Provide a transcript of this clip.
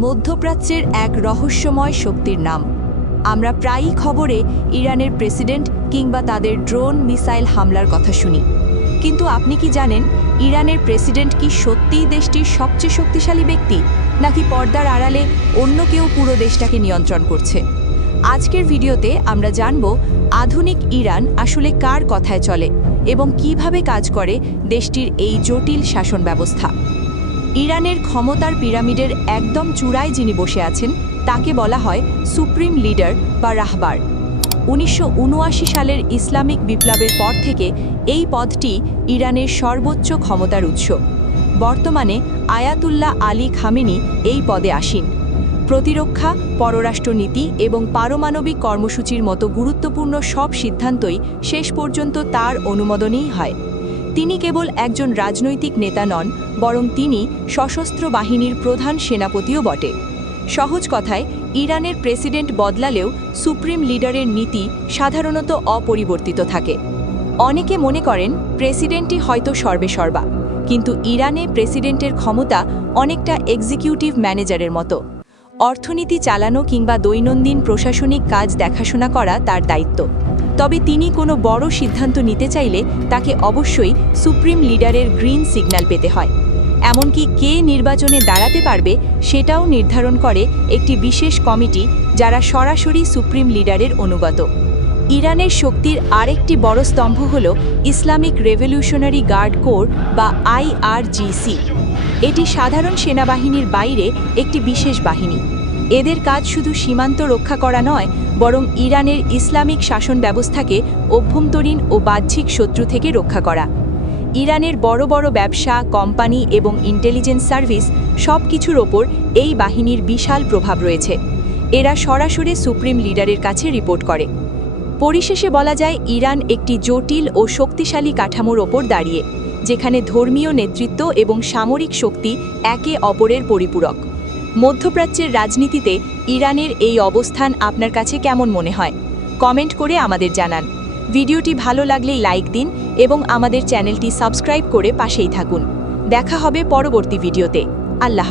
মধ্যপ্রাচ্যের এক রহস্যময় শক্তির নাম। আমরা প্রায়ই খবরে ইরানের প্রেসিডেন্ট কিংবা তাদের ড্রোন মিসাইল হামলার কথা শুনি, কিন্তু আপনি কি জানেন ইরানের প্রেসিডেন্ট কি সত্যিই দেশটির সবচেয়ে শক্তিশালী ব্যক্তি, নাকি পর্দার আড়ালে অন্য কেউ পুরো দেশটাকে নিয়ন্ত্রণ করছে? আজকের ভিডিওতে আমরা জানব আধুনিক ইরান আসলে কার কথায় চলে এবং কিভাবে কাজ করে দেশটির এই জটিল শাসন ব্যবস্থা। ইরানের ক্ষমতার পিরামিডের একদম চূড়ায় যিনি বসে আছেন তাকে বলা হয় সুপ্রিম লিডার বা রাহবার। ১৯৭৯ সালের ইসলামিক বিপ্লবের পর থেকে এই পদটি ইরানের সর্বোচ্চ ক্ষমতার উৎস। বর্তমানে আয়াতুল্লাহ আলী খামেনি এই পদে আসীন। প্রতিরক্ষা, পররাষ্ট্রনীতি এবং পারমাণবিক কর্মসূচির মতো গুরুত্বপূর্ণ সব সিদ্ধান্তই শেষ পর্যন্ত তার অনুমোদনেই হয়। তিনি কেবল একজন রাজনৈতিক নেতা নন, বরং তিনি সশস্ত্র বাহিনীর প্রধান সেনাপতিও বটে। সহজ কথায়, ইরানের প্রেসিডেন্ট বদলালেও সুপ্রিম লিডারের নীতি সাধারণত অপরিবর্তিত থাকে। অনেকে মনে করেন প্রেসিডেন্টই হয়তো সর্বেসর্বা, কিন্তু ইরানে প্রেসিডেন্টের ক্ষমতা অনেকটা এক্সিকিউটিভ ম্যানেজারের মতো। অর্থনীতি চালানো কিংবা দৈনন্দিন প্রশাসনিক কাজ দেখাশোনা করা তার দায়িত্ব। তবে তিনি কোনো বড় সিদ্ধান্ত নিতে চাইলে তাকে অবশ্যই সুপ্রিম লিডারের গ্রিন সিগন্যাল পেতে হয়। এমনকি কে নির্বাচনে দাঁড়াতে পারবে সেটাও নির্ধারণ করে একটি বিশেষ কমিটি, যারা সরাসরি সুপ্রিম লিডারের অনুগত। ইরানের শক্তির আরেকটি বড় স্তম্ভ হল ইসলামিক রেভলিউশনারি গার্ড কোর বা IRGC। এটি সাধারণ সেনাবাহিনীর বাইরে একটি বিশেষ বাহিনী। এদের কাজ শুধু সীমান্ত রক্ষা করা নয়, বরং ইরানের ইসলামিক শাসন ব্যবস্থাকে অভ্যন্তরীণ ও বাহ্যিক শত্রু থেকে রক্ষা করা। ইরানের বড় বড় ব্যবসা, কোম্পানি এবং ইন্টেলিজেন্স সার্ভিস সব কিছুর ওপর এই বাহিনীর বিশাল প্রভাব রয়েছে। এরা সরাসরি সুপ্রিম লিডারের কাছে রিপোর্ট করে। পরিশেষে বলা যায়, ইরান একটি জটিল ও শক্তিশালী কাঠামোর ওপর দাঁড়িয়ে, যেখানে ধর্মীয় নেতৃত্ব এবং সামরিক শক্তি একে অপরের পরিপূরক। মধ্যপ্রাচ্যের রাজনীতিতে ইরানের এই অবস্থান আপনার কাছে কেমন মনে হয়? কমেন্ট করে আমাদের জানান। ভিডিওটি ভালো লাগলেই লাইক দিন এবং আমাদের চ্যানেলটি সাবস্ক্রাইব করে পাশেই থাকুন। দেখা হবে পরবর্তী ভিডিওতে। আল্লাহ হাফেজ।